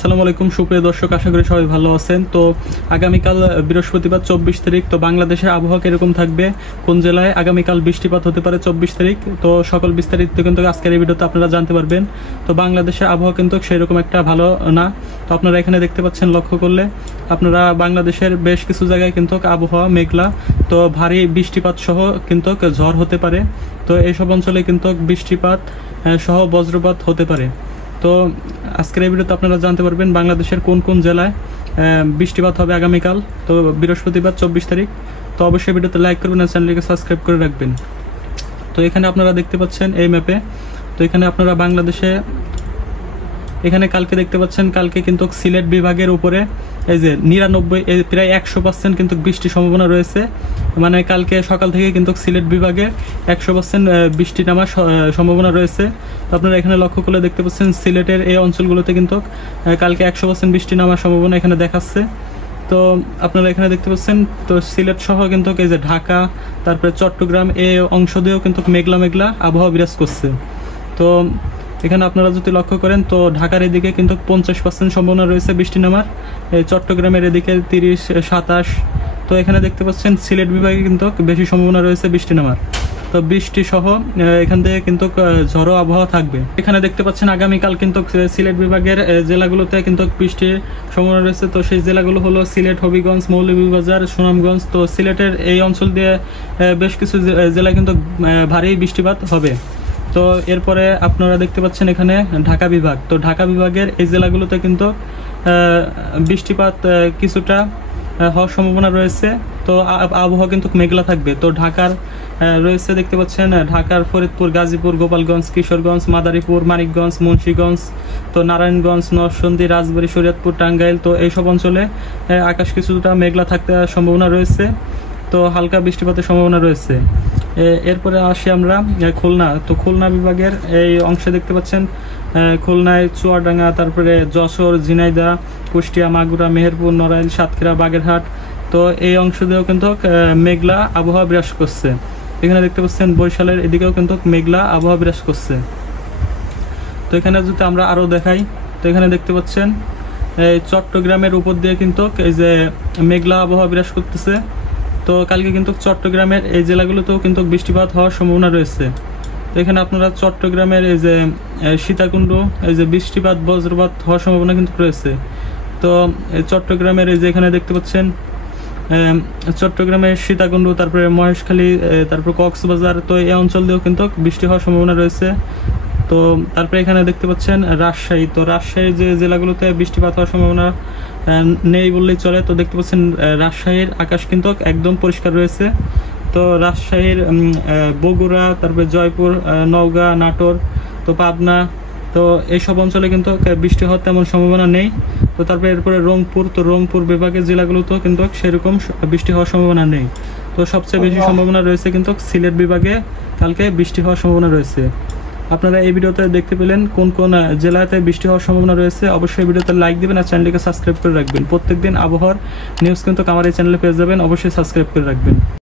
আসসালামু আলাইকুম সুপ্রিয় দর্শক, আশা করি সবাই ভালো আছেন। তো আগামীকাল বৃহস্পতিবার 24 তারিখ। তো বাংলাদেশের আবহাওয়া কিরকম থাকবে, কোন জেলায় আগামীকাল বৃষ্টিপাত হতে পারে 24 তারিখ, তো সকল বিস্তারিত কিন্তু আজকের এই ভিডিওতে আপনারা জানতে পারবেন। তো বাংলাদেশের আবহাওয়া কিন্তু সেরকম একটা ভালো না। তো আপনারা এখানে দেখতে পাচ্ছেন, লক্ষ্য করলে আপনারা বাংলাদেশের বেশ কিছু জায়গায় কিন্তু আবহাওয়া মেঘলা, তো ভারী বৃষ্টিপাত সহ কিন্তু ঝড় হতে পারে। তো এইসব অঞ্চলে কিন্তু বৃষ্টিপাত সহ বজ্রপাত হতে পারে। তো আজকের এই ভিডিওতে আপনারা জানতে পারবেন বাংলাদেশের কোন কোন জেলায় বৃষ্টিপাত হবে আগামীকাল, তো বৃহস্পতিবার 24 তারিখ। তো অবশ্যই ভিডিওতে লাইক করবেন আর চ্যানেলটিকে সাবস্ক্রাইব করে রাখবেন। তো এখানে আপনারা দেখতে পাচ্ছেন এই ম্যাপে, তো এখানে আপনারা বাংলাদেশে এখানে কালকে দেখতে পাচ্ছেন, কালকে কিন্তু সিলেট বিভাগের উপরে এই যে 99 প্রায় 100% কিন্তু বৃষ্টির সম্ভাবনা রয়েছে। মানে কালকে সকাল থেকে কিন্তু সিলেট বিভাগে 100% বৃষ্টি নামার সম্ভাবনা রয়েছে। তো আপনারা এখানে লক্ষ্য করলে দেখতে পাচ্ছেন সিলেটের এই অঞ্চলগুলোতে কিন্তু কালকে 100% বৃষ্টি নামার সম্ভাবনা এখানে দেখাচ্ছে। তো আপনারা এখানে দেখতে পাচ্ছেন, তো সিলেট সহ কিন্তু এই যে ঢাকা, তারপরে চট্টগ্রাম এই অংশ দিয়েও কিন্তু মেঘলা মেঘলা আবহাওয়া বিরাজ করছে। তো এখানে আপনারা যদি লক্ষ্য করেন, তো ঢাকার এদিকে কিন্তু 50% সম্ভাবনা রয়েছে বৃষ্টি নামার, চট্টগ্রামের এদিকে 30, 27। তো এখানে দেখতে পাচ্ছেন সিলেট বিভাগে কিন্তু বেশি সম্ভাবনা রয়েছে বৃষ্টি নামার। তো বৃষ্টি সহ এখান থেকে কিন্তু ঝড়ো আবহাওয়া থাকবে। এখানে দেখতে পাচ্ছেন আগামীকাল কিন্তু সিলেট বিভাগের জেলাগুলোতে কিন্তু বৃষ্টির সম্ভাবনা রয়েছে। তো সেই জেলাগুলো হলো সিলেট, হবিগঞ্জ, মৌলভীবাজার, সুনামগঞ্জ। তো সিলেটের এই অঞ্চল দিয়ে বেশ কিছু জেলায় কিন্তু ভারী বৃষ্টিপাত হবে। তো এরপরে আপনারা দেখতে পাচ্ছেন এখানে ঢাকা বিভাগ, তো ঢাকা বিভাগের এই জেলাগুলোতে কিন্তু বৃষ্টিপাত কিছুটা হওয়ার সম্ভাবনা রয়েছে। তো আবহাওয়া কিন্তু মেঘলা থাকবে। তো ঢাকার রয়েছে দেখতে পাচ্ছেন ঢাকার ফরিদপুর, গাজীপুর, গোপালগঞ্জ, কিশোরগঞ্জ, মাদারীপুর, মানিকগঞ্জ, মুন্সিগঞ্জ, তো নারায়ণগঞ্জ, নরসিংদী, রাজবাড়ী, শরীয়তপুর, টাঙ্গাইল। তো এইসব অঞ্চলে আকাশ কিছুটা মেঘলা থাকতে সম্ভাবনা রয়েছে। তো হালকা বৃষ্টিপাতের সম্ভাবনা রয়েছে। এরপরে আসি আমরা খুলনা। তো খুলনা বিভাগের এই অংশে দেখতে পাচ্ছেন খুলনায় চুয়াডাঙ্গা, তারপরে যশোর, ঝিনাইদহ, কুষ্টিয়া, মাগুরা, মেহেরপুর, নড়াইল, সাতক্ষীরা, বাগেরহাট। তো এই অংশ দিয়েও কিন্তু মেঘলা আবহাওয়া বিরাজ করছে। এখানে দেখতে পাচ্ছেন বরিশালের এদিকেও কিন্তু মেঘলা আবহাওয়া বিরাজ করছে। তো এখানে যদি আমরা আরও দেখাই, তো এখানে দেখতে পাচ্ছেন এই চট্টগ্রামের উপর দিয়ে কিন্তু এই যে মেঘলা আবহাওয়া বিরাজ করতেছে। তো কালকে কিন্তু চট্টগ্রামের এই জেলাগুলোতেও কিন্তু বৃষ্টিপাত হওয়ার সম্ভাবনা রয়েছে। তো এখানে আপনারা চট্টগ্রামের এই যে সীতাকুণ্ড, এই যে বৃষ্টিপাত বজ্রপাত হওয়ার সম্ভাবনা কিন্তু রয়েছে। তো চট্টগ্রামের এই যে এখানে দেখতে পাচ্ছেন চট্টগ্রামের সীতাকুণ্ড, তারপরে মহেশখালী, তারপর কক্সবাজার। তো এই অঞ্চল দিয়েও কিন্তু বৃষ্টি হওয়ার সম্ভাবনা রয়েছে। তো তারপরে এখানে দেখতে পাচ্ছেন রাজশাহী, তো রাজশাহীর যে জেলাগুলোতে বৃষ্টিপাত হওয়ার সম্ভাবনা নেই বললেই চলে। তো দেখতে পাচ্ছেন রাজশাহীর আকাশ কিন্তু একদম পরিষ্কার রয়েছে। তো রাজশাহীর বগুড়া, তারপরে জয়পুর, নওগাঁ, নাটোর, তো পাবনা, তো এইসব অঞ্চলে কিন্তু বৃষ্টি হওয়ার তেমন সম্ভাবনা নেই। তো তারপরে এরপরে রংপুর, তো রংপুর বিভাগের জেলাগুলোতেও কিন্তু সেরকম বৃষ্টি হওয়ার সম্ভাবনা নেই। তো সবচেয়ে বেশি সম্ভাবনা রয়েছে কিন্তু সিলেট বিভাগে কালকে বৃষ্টি হওয়ার সম্ভাবনা রয়েছে। আপনারা এই ভিডিওতে দেখতে পেলেন কোন কোন জেলাতে বৃষ্টি হওয়ার সম্ভাবনা রয়েছে। অবশ্যই ভিডিওতে লাইক দিবেন আর চ্যানেলটিকে সাবস্ক্রাইব করে রাখবেন। প্রত্যেকদিন আবহাওয়ার নিউজ কিন্তু আমার এই চ্যানেলে পেয়ে যাবেন, অবশ্যই সাবস্ক্রাইব করে রাখবেন।